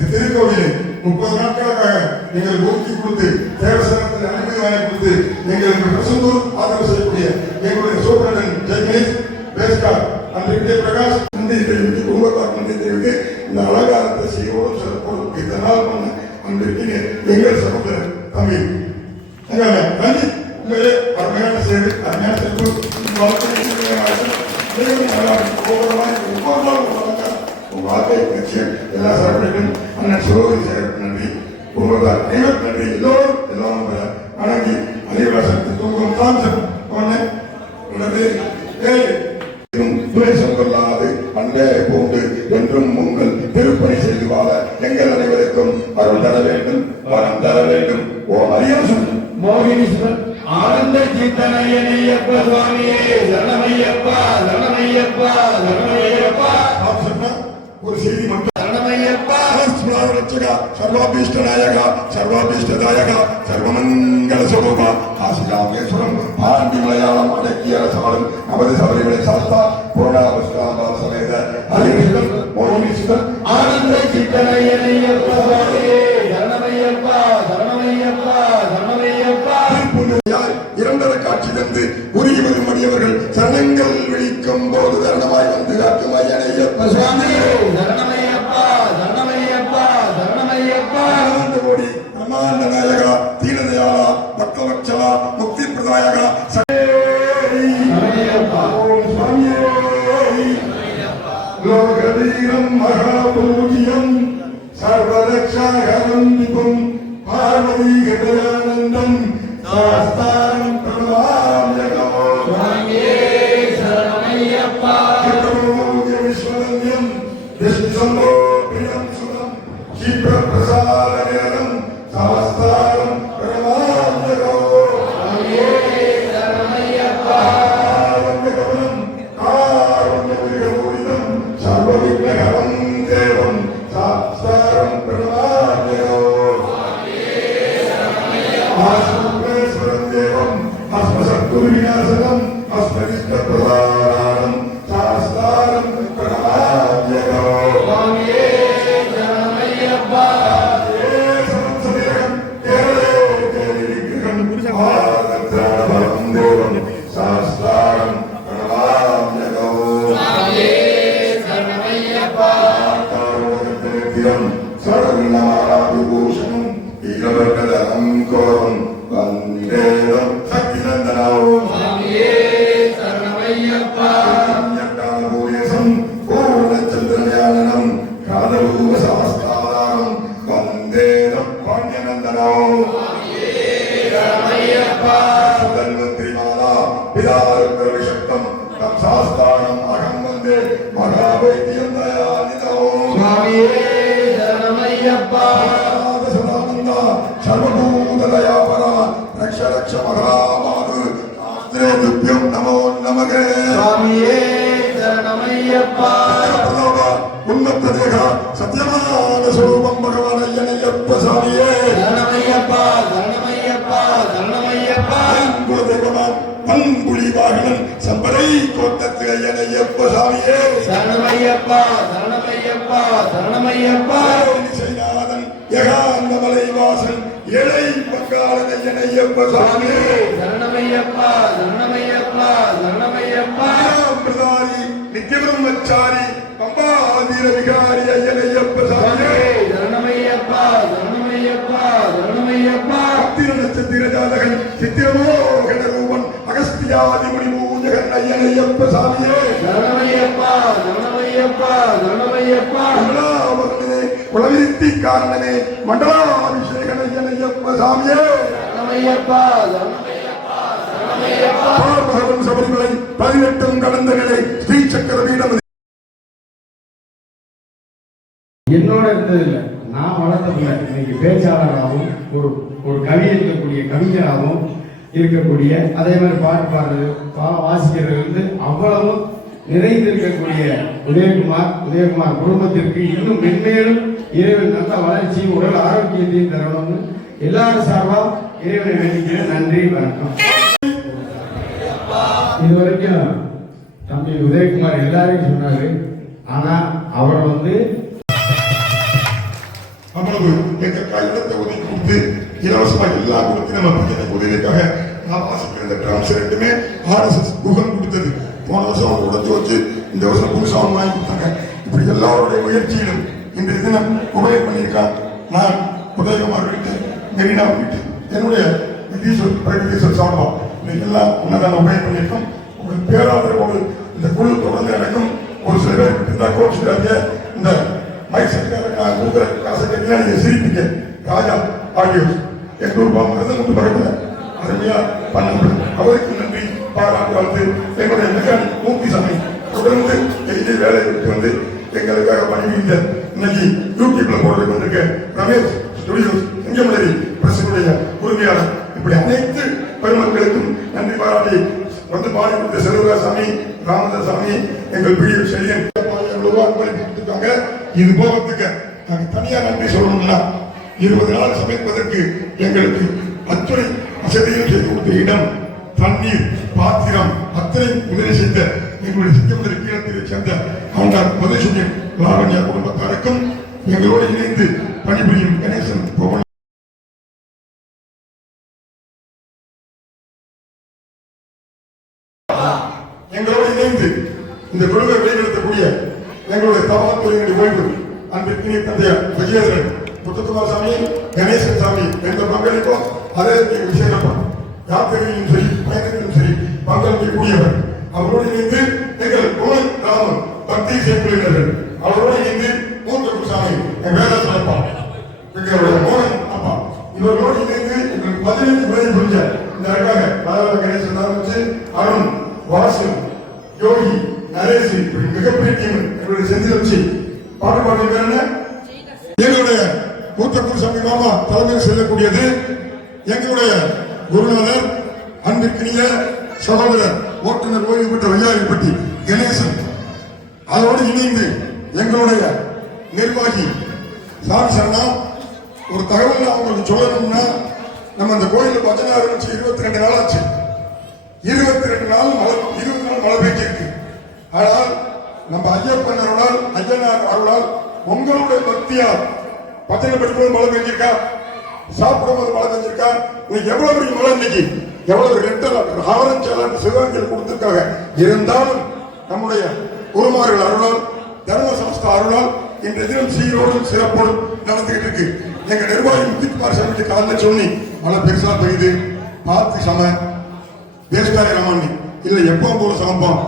30 நாட்களுக்காக எங்களுக்கு ஒதுக்கி கொடுத்து தேவசனத்தில் அனுமதி வாங்கி கொடுத்து எங்களுக்கு பிரசந்தூர் ஆதரவு செய்யக்கூடிய எங்களுடைய சூப்பரண்டன் ஜெயகணேஷ் பேஸ்கார் அன்றைய பிரகாஷ் நன்றி தெரிவித்து குடும்பத்தார் நன்றி தெரிவித்து இந்த அலங்காரத்தை செய்வோடும் சிறப்போடும் இதனால் பண்ண அன்றைக்கு எங்கள் சகோதரர் தம்பி நன்றி. உண்மையிலே அருமையான சேவை அருமையான செல்வம் வாழ்க்கை நிச்சயம் எல்லா சார்பிலும் அண்ணன் சுரோகி சார் நன்றி, குடும்பத்தார் அனைவரும் நன்றி. எல்லோரும் எல்லாம் வணங்கி அதிகவாசத்தை தூங்கும் தாம்சம் சொல்லாது அன்பே போன்று என்றும் உங்கள் திருப்பணி செய்து வாழ எங்கள் அனைவருக்கும் அருள் தர வேண்டும், வரம் தர வேண்டும். ஓ அரியன் மோகினீஸ்வரன் ஆனந்த சித்தனையனையப்ப சுவாமியே சரணமையப்பா சரணமையப்பா சரணமையப்பா. ஒரு செய்தி மட்டும் சர்வாபீஷ்டநாயகா சர்வாபீஷ்டதாயகா சர்வமங்கல சுரூபா காசிராமேஸ்வரம் பாண்டி மலையாளம் அடக்கிய அரசாலும் நமது சபரிமலை சாஸ்தா பூர்ணாவஸ்தாம்பா சமேத ஹரிகிருஷ்ணன் மோகினீஸ்வரன் ஆனந்த சித்தனையனையப்பா சுவாமியே சரணமையப்பா சரணமையப்பா சரணமையப்பா. இரண்டர காட்சி தந்து உருகி வரும் அடியவர்கள் சரணங்கள் விழிக்கும் போது தரணமாய் வந்து காக்கும் ஐயனையப்ப சுவாமி சரணமையப்பா சரணமையப்பா சாஸ்தாரம் பிரணமாம்யகோ சுவாமியே சரணமையப்பா விஸ்வரண்யம் விஷ்ணுசம்போ பிரியம் சுதம் கீப்ர பிரசாதனம் சாஸ்தாரம் பிரணமாம்யகோ சுவாமியே சரணமையப்பா ஆரண்யகவனம் ஆரண்யவிகமூலிதம் சர்வவிக்னஹரம் தேவம் சாஸ்தாரம் பிரணமாம்யகோ ஆஸ்மேஸ்வரம் தேவம் அஸ்மசத்குருவிநாசனம் அஸ்மதிஷ்டப்பிரதானம் சாஸ்தாரம் பிரணமாம்யகோ சுவாமியே சரணமையப்பா சமசமயம் கேரளே கேலிகிரகம் ஆதத்ராபலம் தேவம் சாஸ்தாரம் பிரணமாம்யகோ சுவாமியே சரணமையப்பா காரோகத்திரம் சரவணமாராபிபூஷணம் ஈரவர்ணதனம் கோரம் வந்தேதம் சக்திநந்தனாவும் சுவாமியே சரணமையப்பா ஞானபூயசம் பூர்ணச்சந்திரயானனம் காதரூபசாஸ்தாரம் வந்தேதம் பாண்யநந்தனாவும் சரணமையப்பா சுதன்வந்திரிமாலா பிதாருக்கவிஷக்தம் தம் சாஸ்தாரம் அகம் வந்தே மகாவைத்தியம் தயாநிதவும் சுவாமியே சரணமையப்பா சதானந்தா சர்வபூததயாபரா ரக்ஷ ரக்ஷ மகாமாது சாஸ்திரே துப்யம் நமோ நமகே சுவாமியே சரணமையப்பா உன்னத தேக சத்யமான ஸ்வரூபம் பகவான் ஐயனையப்ப சாமியே சரணமையப்பா சரணமையப்பா சரணமையப்பா குலதெய்வமாம் பண்புலி வாகனன் சம்பரை கோட்டத்து ஐயனையப்ப சாமியே சரணமையப்பா சரணமையப்பா சரணமையப்பா செய்நாதன் யகாந்தமலை வாசன் ஏழை பங்காளன் ஐயனையப்ப சாமியே சரணமையப்பா சரணமையப்பா சரணமையப்பா பிரதாரி நித்யபிரம்மச்சாரி பம்பாதீர விகாரி ஐயனையப்ப சாமியே சரணமையப்பா சரணமையப்பா சரணமையப்பா பத்திர நட்சத்திர ஜாதகன் சித்திரமோகன ரூபன் அகஸ்தியாதி முனிமூஞ்சகன் ஐயனையப்ப சாமியே சரணமையப்பா சரணமையப்பா சரணமையப்பா கமலாவர்ணனே குலவிருத்தி காரணனே மண்டலாபிஷேகன் ஐயனையப்ப சாமியே சரணமையப்பா சரணமையப்பா சரணமையப்பா பகவன் சபரிமலை 18 கடந்த நிலை ஸ்ரீ சக்கர பீடம் என்னோட இருந்ததில்லை. நான் வளர்த்த பிள்ளை இன்னைக்கு பேச்சாளராகவும் ஒரு கவி இருக்கக்கூடிய கவிஞராகவும் இருக்கக்கூடிய அதே மாதிரி பாட்டு பாடுறது வாசிக்கிறது வந்து அவ்வளவும் நிறைந்திருக்கக்கூடிய உதயகுமார் குடும்பத்திற்கு இன்னும் மென்மேலும் இறைவன் நல்ல வளர்ச்சியும் உடல் ஆரோக்கியத்தையும் தரணும்னு எல்லாரும் சார்பா இறைவனை வேண்டிக்கிறேன். நன்றி, வணக்கம். இது வரைக்கும் தம்பி உதயகுமார் எல்லாரையும் சொன்னாரு. ஆனா அவர் வந்து அவ்வளவு எங்க கையிலத்தை ஒதுக்கி கொடுத்து இலவசமா எல்லா கொடுத்து நம்ம பையனை உதவிக்காக நான் வாசிக்கிற இந்த டிராம்ஸ் ரெண்டுமே ஆர்எஸ்எஸ் குகம் கொடுத்தது. போன வருஷம் அவங்க உடச்சு வச்சு இந்த வருஷம் புதுசாக அவங்க வாங்கி கொடுத்தாங்க. இப்படி எல்லாருடைய முயற்சியிலும் இன்றைய தினம் உபயோகம் பண்ணியிருக்கான். நான் உதயகுமார் வீட்டு மெரினா வீட்டு என்னுடைய பிரகதீஸ்வர் சார்பா எல்லாம் உன்னதான உபயோகம் பண்ணியிருக்கோம். உங்கள் பேராதரவோடு இந்த குழு தொடர்ந்து எனக்கும் ஒரு சில பேர் இருந்தா கோச்சுக்காக இந்த மைக் செட்டுக்காரங்க நான் கொடுக்குற காசை கேட்டீங்கன்னா நீங்க சிரிப்பீங்க. ராஜா ஆடியோ 800 ரூபாய் மருந்து பக்கத்தில் அருமையா பண்ண அவருக்கு நன்றி பாராட்டு வாழ்த்து. எங்களுடைய மெக்கானிக் மூர்த்திசாமி தொடர்ந்து எங்கே வேலை விட்டு வந்து எங்களுக்காக பணிபுரிந்த இன்னைக்கு யூடியூப்ல போடுறதுக்கு வந்திருக்க ரமேஷ் ஸ்டுடியோஸ் சிங்கமலரி பிரசுடைய உரிமையாளர் இப்படி அனைத்து பெருமக்களுக்கும் நன்றி பாராட்டி வந்து பாடி கொடுத்த செல்வராசாமி ராமதாசாமி எங்கள் பிடிவு செல்லியன் கொடுத்துருக்காங்க. இது போகிறதுக்கு நாங்க தனியா நன்றி சொல்லணும்னா 20 நாள் சமைப்பதற்கு எங்களுக்கு அத்துறை வசதியும் செய்து கொடுத்த இடம், தண்ணீர், பாத்திரம் அத்தனை உதவி செய்த எங்களுடைய சிங்கமலரி கீழத்திலே சேர்ந்த ஆண்டார் உதயசூரியன் லாவண்யா குடும்பத்தாருக்கும் எங்களோடு இணைந்து பணிபுரியும் கணேசன் போவன் எங்களோடு இணைந்து இந்த குழுவை வெளிப்படுத்தக்கூடிய எங்களுடைய தபாத்துறையினுடைய ஓய்வு அன்பிற்கினிய தந்தையார் விஜயேந்திரன் முத்துக்குமார் சாமி, கணேசன் சாமி என்ற பங்களிப்போம். அதே விசேஷப்பம் யாத்திரையிலும் சரி பயணத்திலும் சரி பங்களிக்கக்கூடியவர். அவரோடு இணைந்து எங்கள் குமன் ராமன் பக்தி செய்யப்படுகிறார்கள். அவரோடு இணைந்து மூத்த குருசாமி வேதாசனப்பா எங்களுடைய மோகன் அப்பா இவர்களோடு இணைந்து எங்களுக்கு 15 பேரை புரிஞ்ச இந்த இருக்காங்க பாதாள கணேசன் ஆரம்பிச்சு அருண் வாசு யோகி நரேஷ் இப்படி மிகப்பெரிய டீம் எங்களுடைய செஞ்சு வச்சு பாட்டு பாடுற பேர் என்ன எங்களுடைய மூத்த குருசாமி மாமா தலைமையில் செல்லக்கூடியது எங்களுடைய குருநாதர் அன்பிற்கினிய சகோதரர் ஓட்டுநர் ஓய்வு பெற்ற வையாரிப்பட்டி கணேசன் அதோடு இணைந்து எங்களுடைய நிர்வாகி சாமி சரணா ஒரு தகவல் அவங்களுக்கு சொல்லணும்னா நம்ம அந்த கோயில பஜனை ஆரம்பிச்சு 22 நாள் ஆச்சு 22 நாள் மழை 20 நாள் மழை பெய்ஞ்சிருக்கு ஆனால் நம்ம ஐயப்பன் அருளால் ஐயனார் அருளால் உங்களுடைய பக்தியால் பஜனை படிக்கும்போது மழை பெய்ஞ்சிருக்கா சாப்பிடும்போது மழை பெய்ஞ்சிருக்கா இன்னைக்கு எவ்வளவு பெரிய மழை இன்னைக்கு எவ்வளவு ரெட்டல் ஆரஞ்சு சிவகங்கையில் கொடுத்திருக்காங்க இருந்தாலும் நம்முடைய குருமார்கள் அருளால் தர்மசாஸ்திர அருளால் இன்றைய தினம் சீரோடும் சிறப்போடும் நடந்துகிட்டு இருக்கு எங்க நிர்வாகி முத்துக்குமார் சாமி காலையில் சொல்லி மழை பெருசா பெய்யுது பார்த்து சம வேஸ்டாய ரமணி இல்ல எப்போ போல சமைப்போம்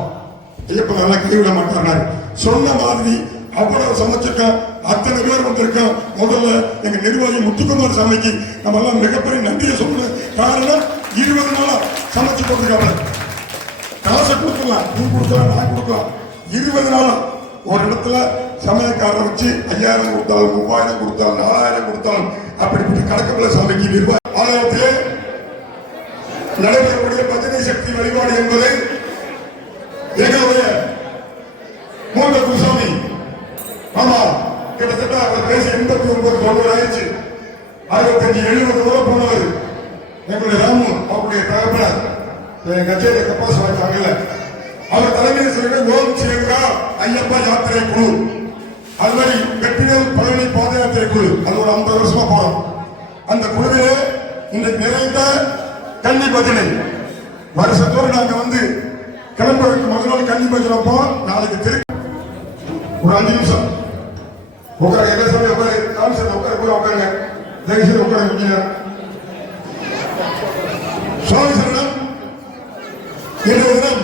ஐயப்ப நல்லா கைவிட மாட்டார் சொன்ன மாதிரி அவ்வளவு சமைச்சிருக்கோம் அத்தனை பேர் வந்திருக்கோம் முதல்ல எங்க நிர்வாகி முத்துக்குமார் சாமிக்கு நம்ம எல்லாம் மிகப்பெரிய நன்றியை சொல்லணும் காரணம் 20 நாளா சமைச்சு கொடுத்துருக்காங்க காசை கொடுக்கலாம் நீ கொடுக்கலாம் நான் கொடுக்கலாம் 20 நாளா ஒரு இடத்துல சமயக்காரரை வச்சு 5000 கொடுத்தாலும் 3000 கொடுத்தாலும் 4000 கொடுத்தாலும் அப்படிப்பட்ட கணக்குள்ள சாமிக்கு நிர்வாக ஆலயத்திலே நடைபெறக்கூடிய பஜனை சக்தி வழிபாடு என்பது எங்களுடைய மூத்த குருசாமி ஆமா கிட்டத்தட்ட அவர் பேசி 89 ஆயிடுச்சு 65-70 ரூபாய் போனவர் எங்களுடைய ராமு அவருடைய தகப்பனார் கச்சேரி கப்பாஸ் வாய்ச்சாங்கல்ல அவர் தலைமையில் சொல்ற ஓம் சேகரா ஐயப்பா யாத்திரை குழு அது மாதிரி வெற்றிவேல் பழனி பாத யாத்திரை குழு அது ஒரு 50 வருஷமா போறோம் அந்த குழுவிலே இன்றைக்கு நிறைந்த கன்னி பஜனை வருஷத்தோடு நாங்க வந்து கிளம்புறதுக்கு முதல் நாள் கன்னி பஜனை வைப்போம் நாளைக்கு திருப்பி ஒரு 5 நிமிஷம் உட்கார எல்லா சமயம் உட்காரு காமிச்சு உட்கார கூட உட்காருங்க தயவுசெய்து உட்கார சுவாமி சரணம் இன்றைய தினம்